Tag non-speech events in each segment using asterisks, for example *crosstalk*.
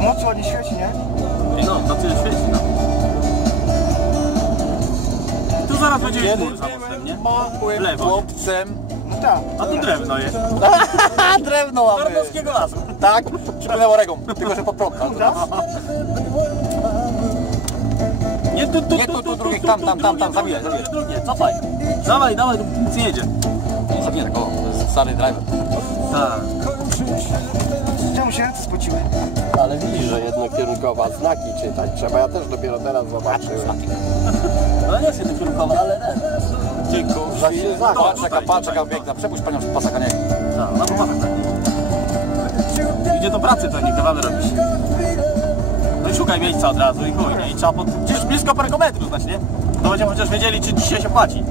Nocy ładnie świeci, nie? I no, to tyle świeci, no. Tu zaraz będzie Kiedy mur za mostem, nie? W lewo, nie? chłopcem. No tak. A tu drewno jest. *laughs* Drewno mamy. Tarnowskiego lasu. Tak, przypomniał Oregon, tylko że pod prąd. Nie tu, tu, Nie, tu, tu, drugie, tam, tam, tam, tam, zabijaj, zabijaj. drugie, cofaj. Dawaj, dawaj, tu nic nie jedzie. Nie zabiję jest stary driver. Tak. Się spociły? Ale widzisz, że jednokierunkowa znaki czytać trzeba. Ja też dopiero teraz zobaczyłem. No nie jest jednokierunkowa, ale... Tylko Za się Patrz zakład. jaka, patrz jaka piękna, przepuść panią pasaka, nie. Tak, na pomachę tak. Idzie do pracy to nie kawałek robisz. No i szukaj miejsca od razu i chuj, nie? I trzeba pod... gdzieś blisko parę metrów znać, nie? To będziemy chociaż wiedzieli, czy dzisiaj się płaci.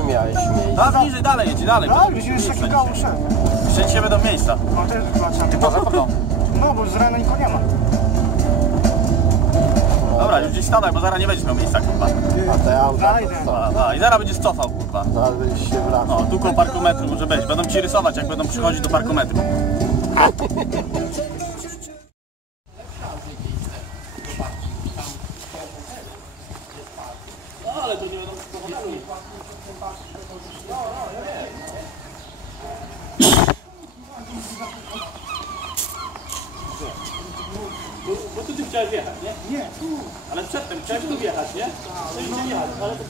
Tu miałeś miejsce. A bliżej, dalej, jedź dalej. No, kałusz szedł. Jeszcze dzisiaj będą miejsca. No to jest pewno. No, bo z rana nikogo nie ma. Dobra, już gdzieś stanąć, bo zaraz nie będziesz miał miejsca, kurwa. A te auta Znajdę. to a, I zaraz będziesz cofał, kurwa. Zaraz będziesz się wracał. O, tu koło parkometru może być. Będą ci rysować, jak będą przychodzić do parkometru. *laughs* ale to nie będą powodami. Bo tu ty chciałeś wjechać, nie? Nie, tu. Chciałeś tu wjechać, nie? No i gdzie jechać, ale to...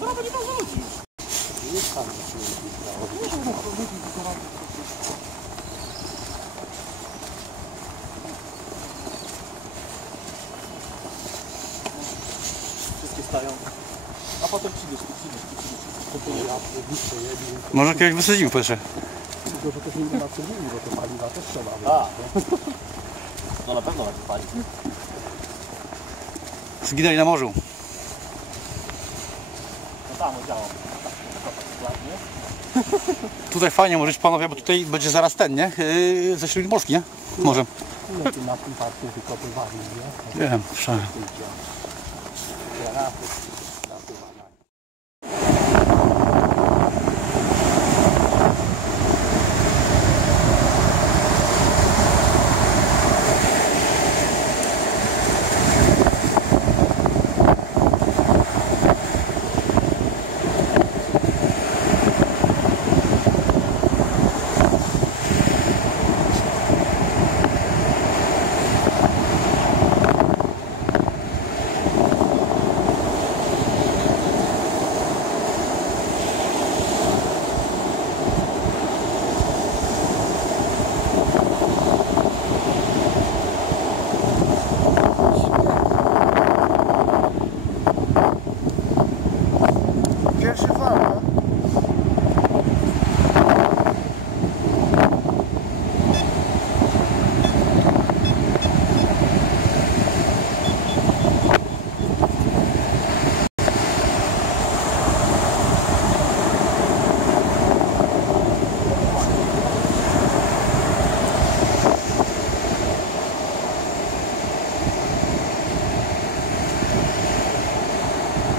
Dobra, nie ma ludzi. Wszystkie stają. A potem przyjdziesz, przyjdziesz, przyjdziesz. Może kiedyś wysadzimy proszę. No na pewno będzie palić. Zginęli na morzu. No tam działa. *laughs* Tutaj fajnie możesz panowie, bo tutaj będzie zaraz ten, nie? Yy, ze Śródmorski, nie? Może. Na tym parku wykopywali, nie? Wiem, słyszałem. Pierwszy fal, no.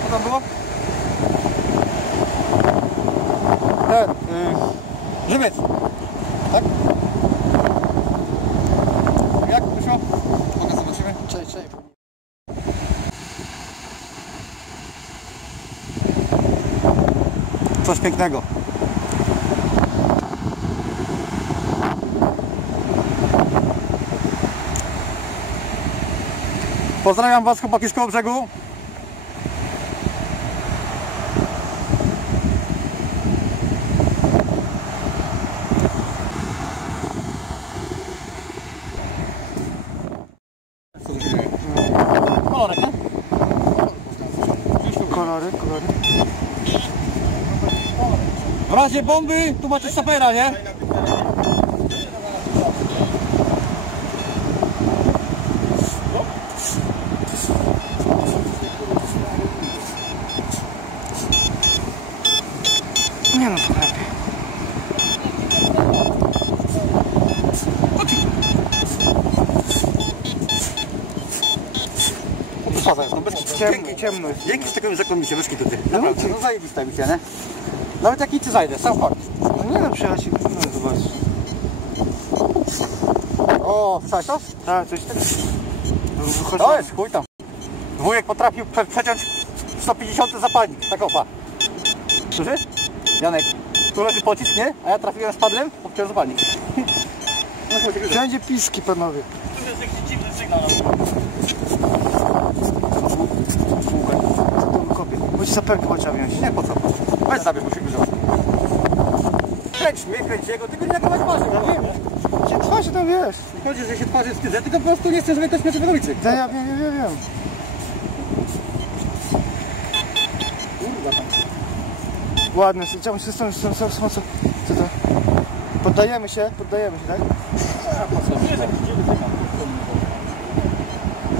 Co tam było? Ten, yy, Żywiec. Tak? Jak wyszło? Mogę zobaczymy? Cześć, cześć. Coś pięknego. Pozdrawiam Was chłopaki z koło brzegu. Kolorek, nie? Kolory, kolory. W razie bomby tu macie sapera, nie? Nie no, to lepiej. Jest, no bez Ciemno, ciemno jest. Dzięki z taką zakonnicie myszki tutaj. Naprawdę, no zajebista misja, nie? Nawet jak i ty zajdę, sam fakt. Nie no, przyjechać i no, zobacz. O, słyszałeś to? Tak, coś tak. Wychodzi. To jest, chuj tam. Wujek potrafił prze przeciąć 150 zapalnik. Tak opa. Słyszysz? Janek, tu leży pocisk, nie? A ja trafiłem spadłem, obciąłem zapalnik. No, chodź, chodź. Wszędzie piski, panowie. Tu jest jakiś dziwny sygnał na Co to kopie? Chodź saperkę trzeba wziąć. Nie po co? Weź zabierz, musi być Kręć mnie, kręć jego, tylko nie nagrywać maszy, ja wiem. Się twarzy tam wiesz. Chodzi, że się twarzy wstydzę, tylko po prostu nie chcę, żeby ktoś mnie ulicy. Ja, ja wiem, wiem, wiem. Ładne, czemu się stąd, stąd, stąd, stąd, co to? Poddajemy się, poddajemy się, tak?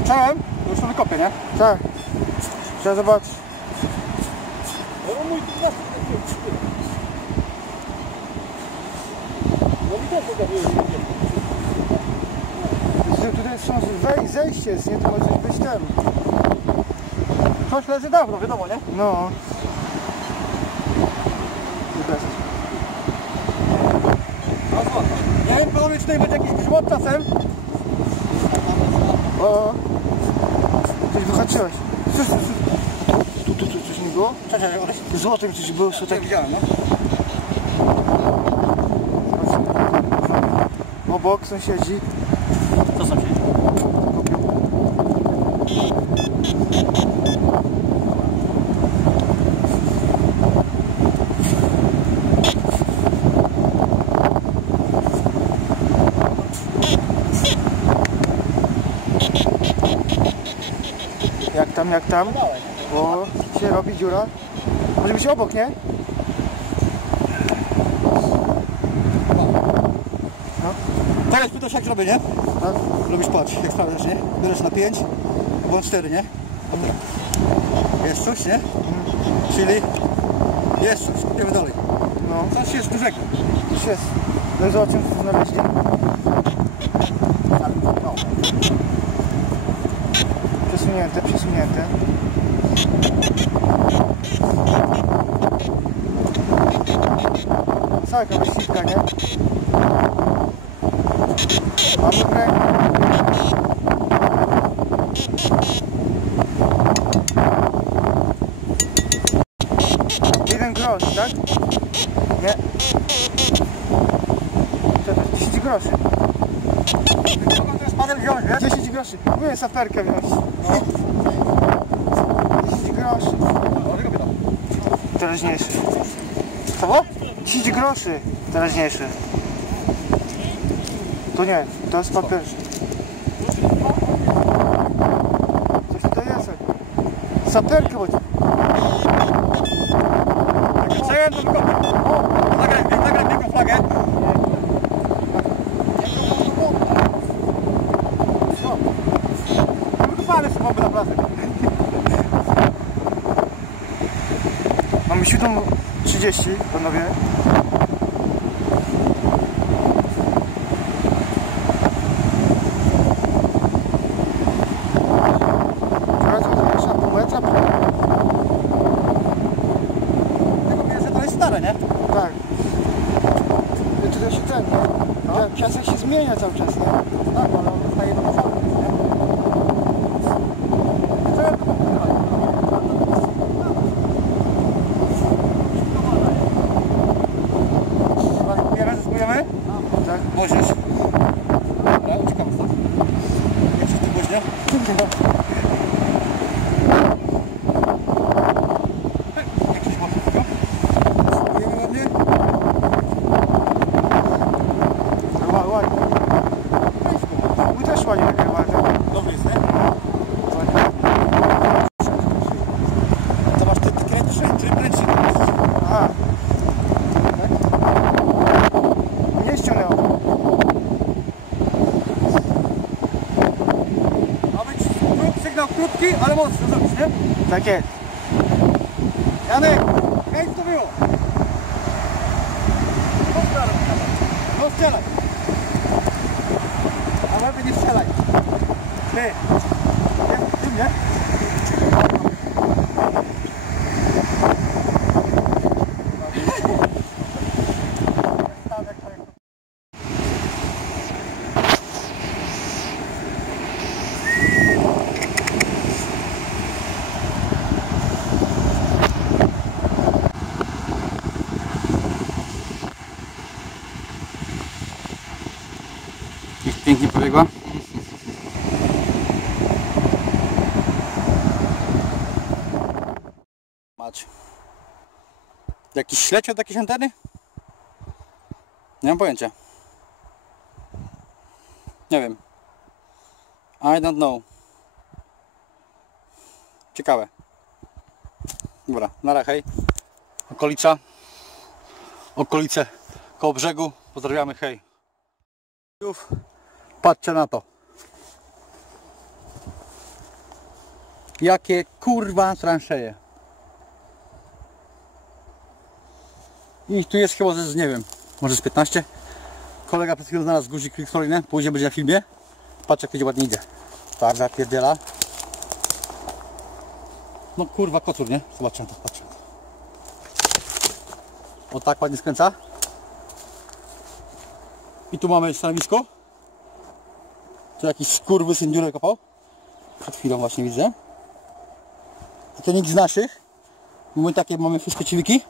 Czołem? To już to wykopię, nie? Tak. Trzeba zobaczyć. Tutaj- Tutaj są wej, zejście jest, nie? To może być ten. Coś leży dawno, wiadomo, nie? No. Nie wiem, panowie, czy tutaj będzie jakiś grzmot czasem. O, coś wyhaczyłeś. Coś, coś, coś. Tu, tu, tu coś nie było? Cześć, cześć. Złotym coś było, co Tak tak widziałem, no. obok sąsiedzi. Tam, jak tam? Bo się robi dziura. Może być obok, nie? Teraz pytasz jak robię, nie? Tak. Lubisz patrz, jak sprawdzasz, nie? Bierzesz na 5, bądź 4, nie? Dobra. Jest coś, nie? Czyli jest coś, idziemy dalej. No, Coś jest dużego. już jest. No zobaczymy, co znaleźli. Przesunięte, przesunięte. Cała jakaś sitka, nie? Mamy ręku. Jeden grosz, tak? Nie. Co to jest? 10 groszy. Mogę teraz panem wziąć, wiesz? 10 groszy. Mówię saperkę wziąć. No. 10 groszy. No, tylko pytam. Teraźniejszy. Co było? 10 groszy. Teraźniejszy. To nie, to jest papier. Coś tutaj jest. Saperkę bo Przejąłem to tylko. O, zagraj, zagraj biegłą flagę. Wykopane są bomby na plaży. Mamy 7.30, panowie. Wracam do nasza pół metra. Tylko wiesz, że to jest stare, nie? Tak. I tutaj się ten, nie? No. Piasek się zmienia cały czas, nie? Tak, ale on staje do przodu, nie? Przejąłem to popychać. Kupujemy, zyskujemy? Tak. Wozisz. Dobra, uciekamy stąd. Jak się w tym woźnie? Jak coś mocno tylko? Zyskujemy ładnie. Ła- Ładnie. Mój też ładnie nagrywany. Dobry jest, nie? Ładnie. To masz te kręcisz, tryb ręczny. Aha. Tak? Nie ściągnęło. Ma być krób, sygnał krótki, ale mocny zrobisz, nie? Tak jest. Janek, kręć to było. No strzelaj. A lepiej nie strzelaj. Ty. Nie, ty mnie? Jak pięknie pobiegła. Mać. Jakiś śledź od jakiejś anteny? Nie mam pojęcia. Nie wiem. I don't know. Ciekawe. Dobra, na hej. Okolica. Okolice koło brzegu. Pozdrawiamy, hej. Patrzcie na to. Jakie kurwa transzeje. I tu jest chyba z, nie wiem, może z 15. Kolega przed chwilą znalazł guzik kliksolinę, później będzie na filmie. Patrz jak ładnie idzie. Tak, zapierdziela. No kurwa kocur, nie? Zobaczcie na to, to. O tak ładnie skręca. I tu mamy stanowisko. Tu jakiś skurwysyn dziurę kopał. Przed chwilą właśnie widzę. I to nikt z naszych. My takie mamy wszystkie ciwiki.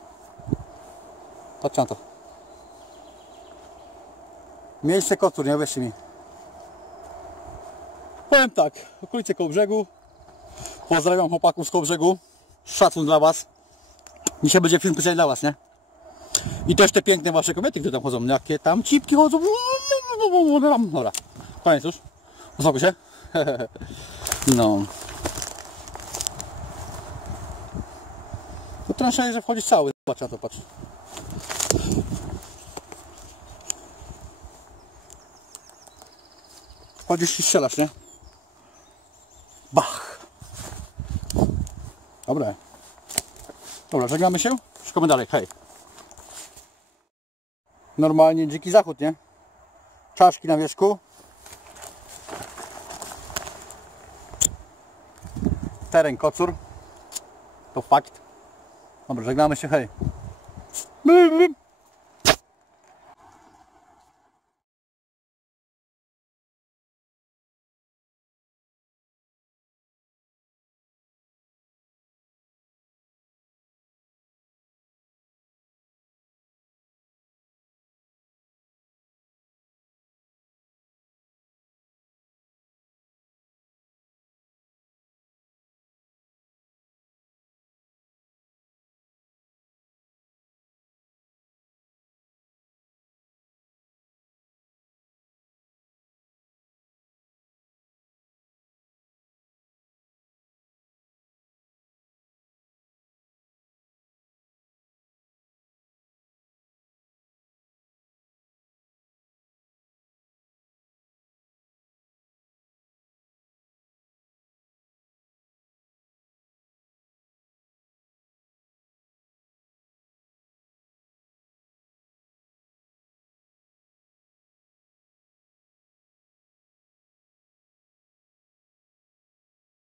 Patrzcie na to. Miejsce kotur, nie wierzcie mi. Powiem tak, okolice koło brzegu. Pozdrawiam chłopaków z koło brzegu. Szacun dla was. Dzisiaj będzie film specjalnie dla was, nie? I też te piękne wasze kobiety, które tam chodzą. Jakie tam cipki chodzą. Dobra, koniec już. Uspokój się. *laughs* No. No transzeje, że wchodzisz cały. Patrz na to, patrz. Wchodzisz i strzelasz, nie? Bach! Dobra. Dobra, żegnamy się. Szukamy dalej, hej. Normalnie dziki zachód, nie? Czaszki na wierzchu. Teren kocur. To fakt. Dobra, żegnamy się, hej.